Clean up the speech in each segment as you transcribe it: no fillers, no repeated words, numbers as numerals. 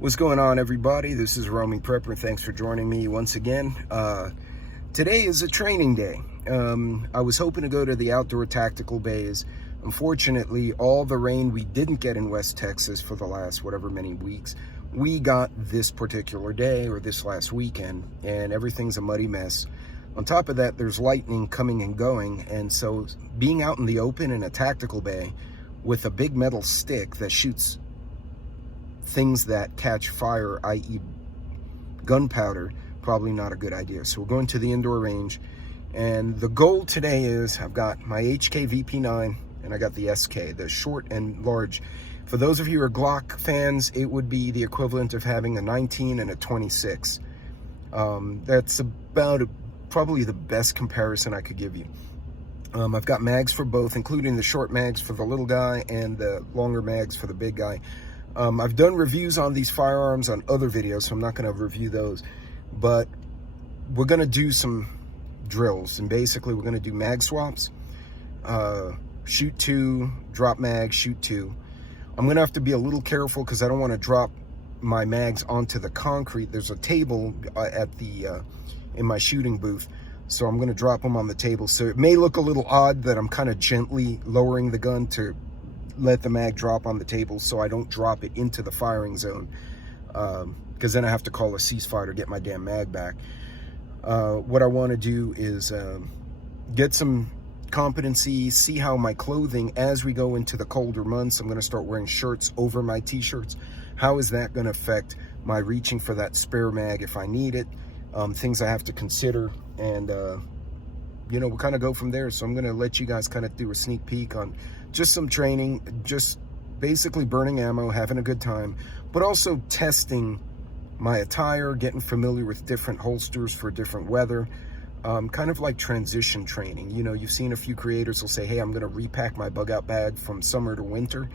What's going on, everybody? This is Roaming Prepper. Thanks for joining me once again. Today is a training day. I was hoping to go to the outdoor tactical bays. Unfortunately, all the rain we didn't get in West Texas for the last whatever many weeks, we got this particular day or this last weekend, and everything's a muddy mess. On top of that, there's lightning coming and going, and so being out in the open in a tactical bay with a big metal stick that shoots things that catch fire, i.e. gunpowder, probably not a good idea. So we're going to the indoor range, and the goal today is I've got my HK VP9 and I got the SK, the short and large. For those of you who are Glock fans, it would be the equivalent of having a 19 and a 26. That's about probably the best comparison I could give you. I've got mags for both, including the short mags for the little guy and the longer mags for the big guy. I've done reviews on these firearms on other videos, so I'm not going to review those, but we're going to do some drills, and basically we're going to do mag swaps, shoot two, drop mag, shoot two. I'm going to have to be a little careful because I don't want to drop my mags onto the concrete. There's a table at the in my shooting booth, so I'm going to drop them on the table. So it may look a little odd that I'm kind of gently lowering the gun to let the mag drop on the table so I don't drop it into the firing zone, because then I have to call a ceasefire to get my damn mag back. What I want to do is get some competency, see how my clothing, as we go into the colder months, I'm going to start wearing shirts over my t-shirts. How is that going to affect my reaching for that spare mag if I need it? Things I have to consider, and you know, we'll kind of go from there. So I'm going to let you guys kind of do a sneak peek on just some training, just basically burning ammo, having a good time, but also testing my attire, getting familiar with different holsters for different weather, kind of like transition training. You know, you've seen a few creators will say, hey, I'm going to repack my bug out bag from summer to winter.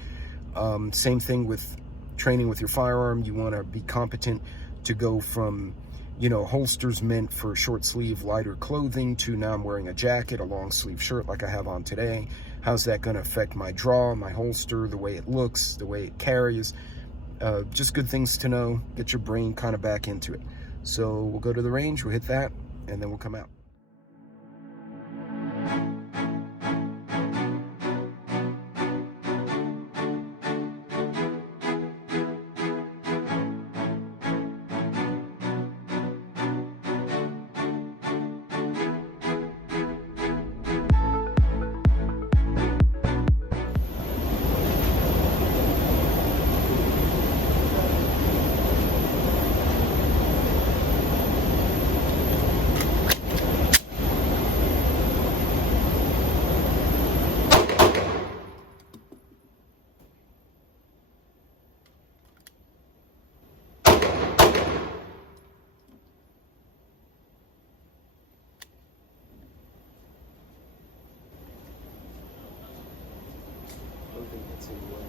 Same thing with training with your firearm. You want to be competent to go from, you know, holsters meant for short sleeve, lighter clothing to now I'm wearing a jacket, a long sleeve shirt like I have on today. How's that going to affect my draw, my holster, the way it looks, the way it carries? Just good things to know. Get your brain kind of back into it. So we'll go to the range, we'll hit that, and then we'll come out. That's in the way.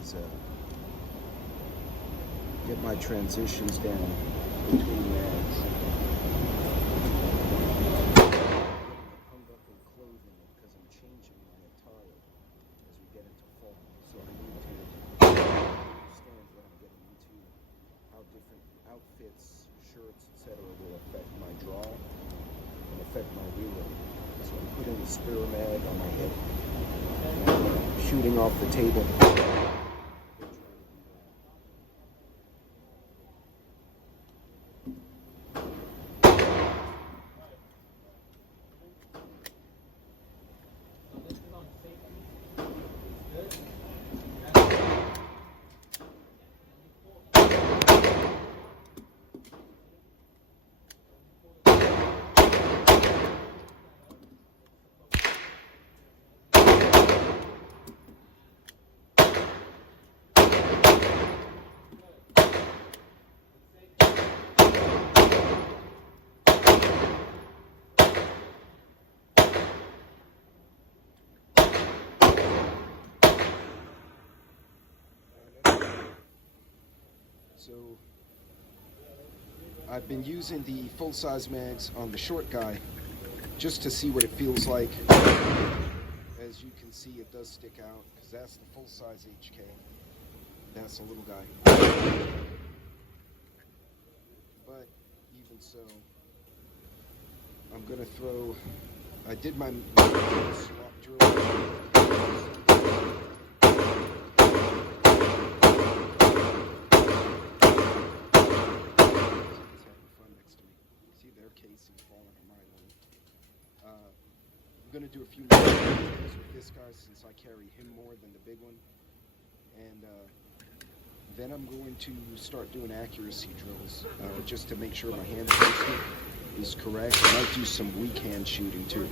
Is get my transitions down between mags. Hung up in clothing because I'm changing my attire as we get into fall. So I need to understand what I'm getting into, how different outfits, shirts, etc. will affect my draw and affect my reload. So I'm putting the spare mag on my hip, and shooting off the table. So I've been using the full-size mags on the short guy just to see what it feels like. As you can see, it does stick out because that's the full-size HK. That's a little guy. But even so, I'm gonna throw. I did my swap drill. Casing falling on my one. I'm going to do a few more with this guy since I carry him more than the big one. And then I'm going to start doing accuracy drills just to make sure my hand placement is correct. I might do some weak hand shooting too.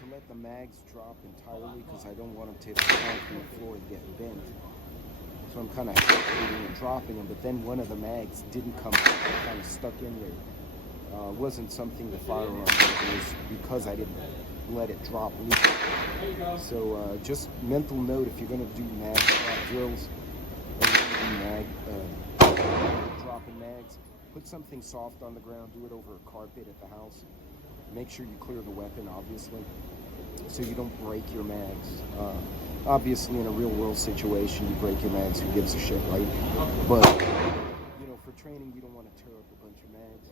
To let the mags drop entirely because I don't want them to hit the concrete floor and get bent. So I'm kind of hesitating and dropping them, but then one of the mags didn't come, kind of stuck in there. It wasn't something the firearm, it was because I didn't let it drop loose. So just mental note, if you're going to do mag drop drills, or dropping mags, put something soft on the ground, do it over a carpet at the house. Make sure you clear the weapon, obviously, so you don't break your mags. Obviously, in a real-world situation, you break your mags, who gives a shit, right? But, you know, for training, you don't want to tear up a bunch of mags.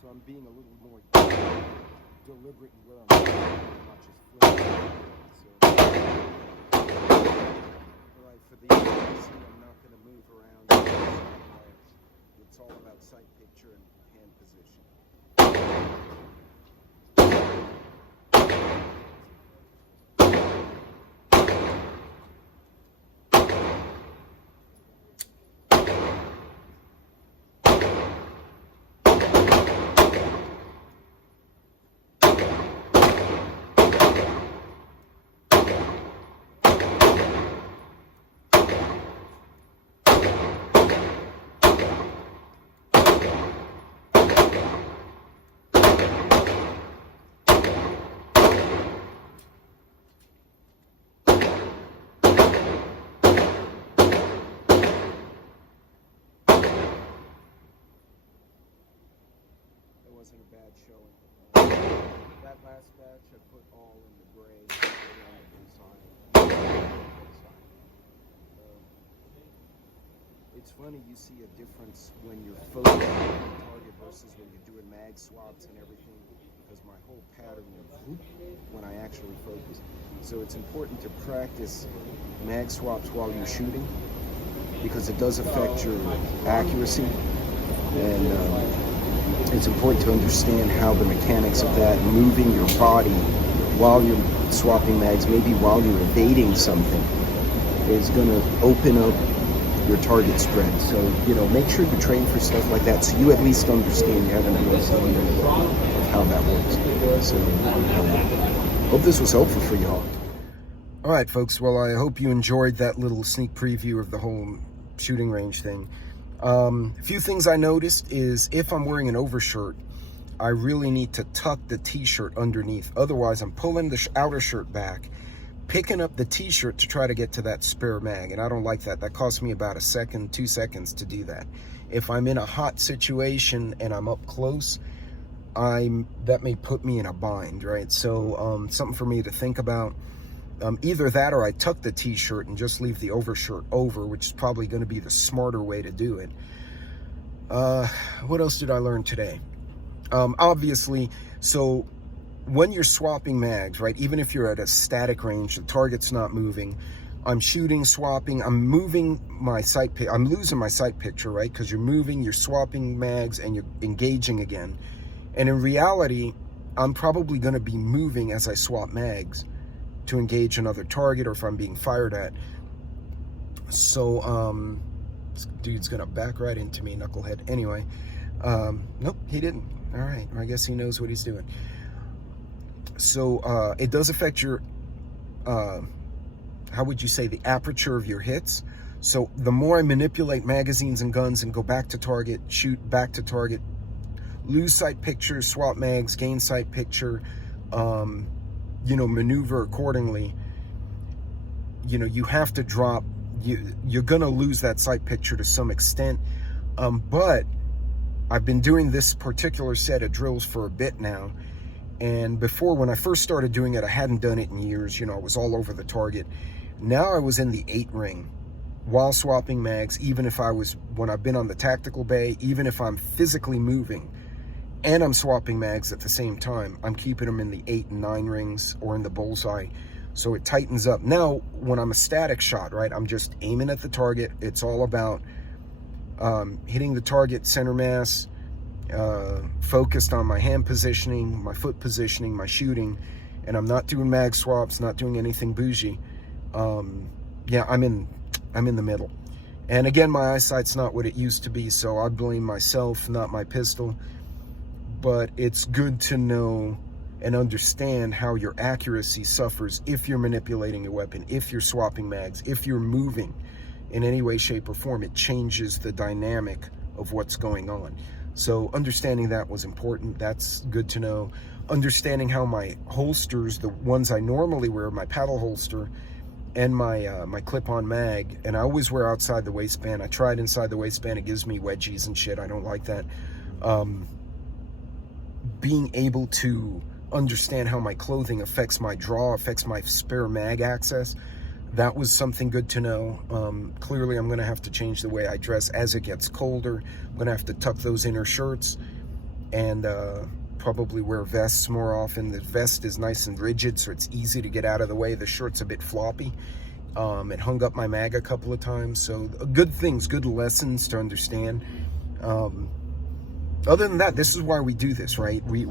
So I'm being a little more deliberate in where I'm going, not just flipping. So, right, for the emergency, I'm not going to move around. It's all about sight picture and hand position. Wasn't a bad showing. That last batch I put all in the gray around the bullseye. It's funny, you see a difference when you're focusing on the target versus when you're doing mag swaps and everything, because my whole pattern of when I actually focus. So it's important to practice mag swaps while you're shooting, because it does affect your accuracy, and it's important to understand how the mechanics of that, moving your body while you're swapping mags, maybe while you're evading something, is going to open up your target spread. So, you know, make sure you train for stuff like that so you at least understand, you have an understanding of how that works. So, hope this was helpful for y'all. All right, folks. Well, I hope you enjoyed that little sneak preview of the whole shooting range thing. A few things I noticed is if I'm wearing an overshirt, I really need to tuck the t-shirt underneath. Otherwise, I'm pulling the outer shirt back, picking up the t-shirt to try to get to that spare mag, and I don't like that. That costs me about a second, 2 seconds to do that. If I'm in a hot situation and I'm up close, that may put me in a bind, right? So something for me to think about. Either that or I tuck the t-shirt and just leave the overshirt over, which is probably going to be the smarter way to do it. What else did I learn today? Obviously, so when you're swapping mags, right, even if you're at a static range, the target's not moving, I'm shooting, swapping, I'm moving my sight, I'm losing my sight picture, right? Because you're moving, you're swapping mags, and you're engaging again. And in reality, I'm probably going to be moving as I swap mags to engage another target, or if I'm being fired at. So, this dude's going to back right into me, knucklehead. Anyway, nope, he didn't. All right, I guess he knows what he's doing. So, it does affect your, how would you say, the aperture of your hits. So the more I manipulate magazines and guns and go back to target, shoot back to target, lose sight picture, swap mags, gain sight picture, you know, maneuver accordingly, you know, you have to drop, you're going to lose that sight picture to some extent. But I've been doing this particular set of drills for a bit now. And before, when I first started doing it, I hadn't done it in years. You know, I was all over the target. Now I was in the 8 ring while swapping mags, even if I was, when I've been on the tactical bay, even if I'm physically moving and I'm swapping mags at the same time, I'm keeping them in the 8 and 9 rings or in the bullseye. So it tightens up. Now, when I'm a static shot, right, I'm just aiming at the target. It's all about hitting the target center mass, focused on my hand positioning, my foot positioning, my shooting, and I'm not doing mag swaps, not doing anything bougie. Yeah, I'm in the middle. And again, my eyesight's not what it used to be, so I blame myself, not my pistol. But it's good to know and understand how your accuracy suffers if you're manipulating your weapon, if you're swapping mags, if you're moving in any way, shape, or form. It changes the dynamic of what's going on. So understanding that was important. That's good to know. Understanding how my holsters, the ones I normally wear, my paddle holster and my my clip-on mag, and I always wear outside the waistband. I tried inside the waistband. It gives me wedgies and shit. I don't like that. Being able to understand how my clothing affects my draw, affects my spare mag access, that was something good to know. Clearly, I'm going to have to change the way I dress as it gets colder. I'm going to have to tuck those inner shirts and probably wear vests more often. The vest is nice and rigid, so it's easy to get out of the way. The shirt's a bit floppy. It hung up my mag a couple of times. So good things, good lessons to understand. Other than that, this is why we do this, right? We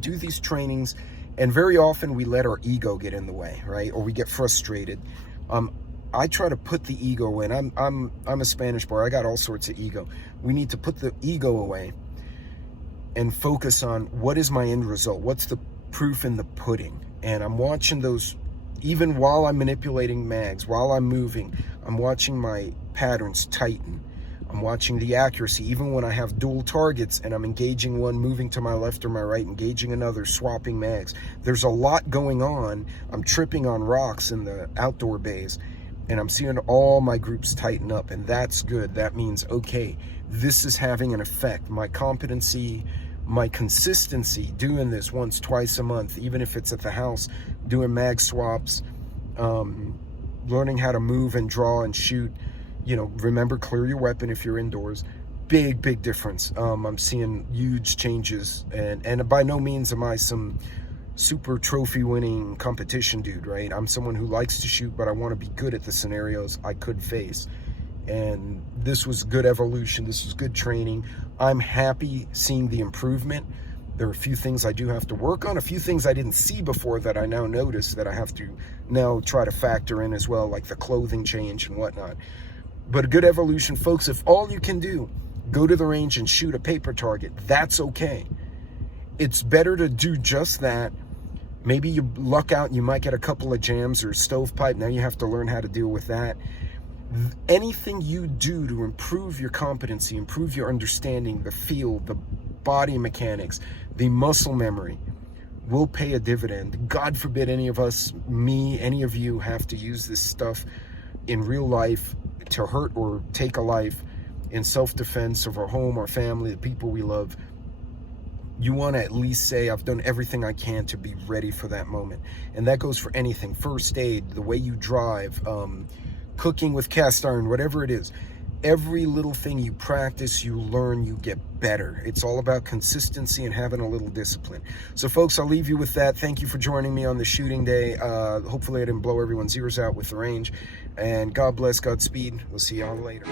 do these trainings, and very often we let our ego get in the way, right? Or we get frustrated. I try to put the ego in. I'm a Spanish boy. I got all sorts of ego. We need to put the ego away and focus on what is my end result? What's the proof in the pudding? And I'm watching those, even while I'm manipulating mags, while I'm moving, I'm watching my patterns tighten. I'm watching the accuracy, even when I have dual targets and I'm engaging one, moving to my left or my right, engaging another, swapping mags. There's a lot going on. I'm tripping on rocks in the outdoor bays, and I'm seeing all my groups tighten up, and that's good. That means, okay, this is having an effect. My competency, my consistency, doing this once, twice a month, even if it's at the house, doing mag swaps, learning how to move and draw and shoot. You know, remember, clear your weapon if you're indoors. Big difference. I'm seeing huge changes, and by no means am I some super trophy winning competition dude, right? I'm someone who likes to shoot, but I want to be good at the scenarios I could face. And this was good evolution. This was good training. I'm happy seeing the improvement. There are a few things I do have to work on, a few things I didn't see before that I now notice that I have to now try to factor in as well, like the clothing change and whatnot. But a good evolution, folks. If all you can do, go to the range and shoot a paper target, that's okay. It's better to do just that. Maybe you luck out and you might get a couple of jams or stovepipe. Now you have to learn how to deal with that. Anything you do to improve your competency, improve your understanding, the field, the body mechanics, the muscle memory, will pay a dividend. God forbid any of us, me, any of you, have to use this stuff in real life to hurt or take a life in self-defense of our home, our family, the people we love. You want to at least say, I've done everything I can to be ready for that moment. And that goes for anything. First aid, the way you drive, cooking with cast iron, whatever it is. every little thing you practice, you learn, you get better. It's all about consistency and having a little discipline. So folks, I'll leave you with that. Thank you for joining me on the shooting day. Hopefully I didn't blow everyone's ears out with the range. And God bless, Godspeed. We'll see y'all later.